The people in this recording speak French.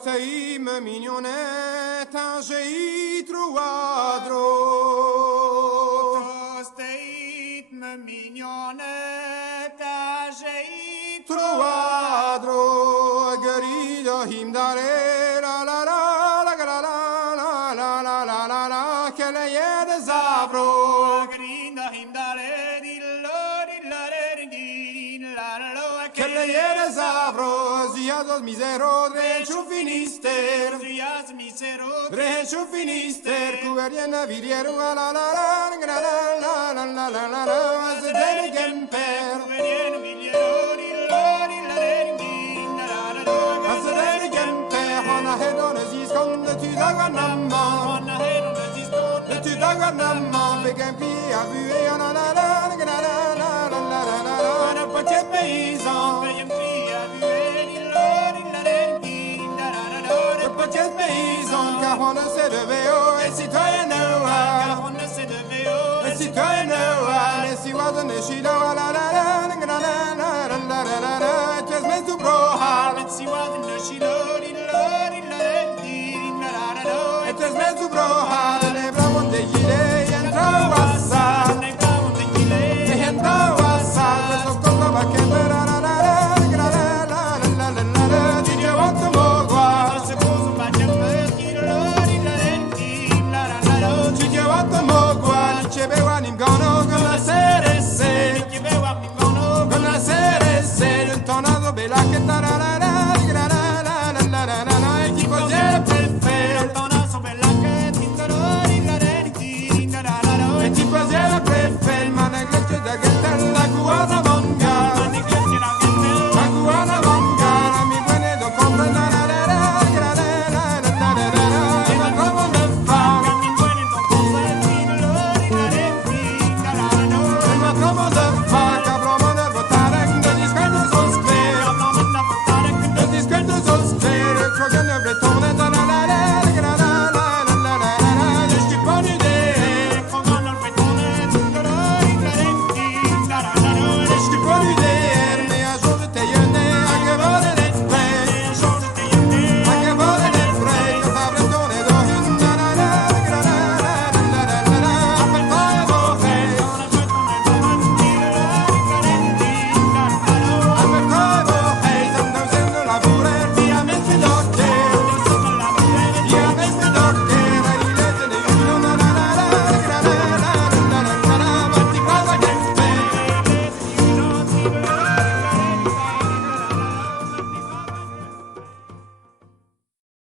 sei mignonetta, j'ai trois State mignonetta, j'ai trois guerrido himdare la la la la la la la la la la la la che le yede zavro grinda himdale che le yede zavro ziados misero drechu finister Zias misero drechu finister cuveriena viriero la la la la la la la la la la la as the gemper Verieno vigliori lori as the gemper hana hedon zis kon tu daganamma Honna hedon resiston tu daganamma begempi a vu e la la la la la la la la la la petit paysan Vem pria vieni lori petit paysan car on se devait oh et citoyen Noah Honna se deveo et citoyen Noah et si was ne shilo la la la la la la la la la just meant to bro Let's see what the she lori it just meant to bro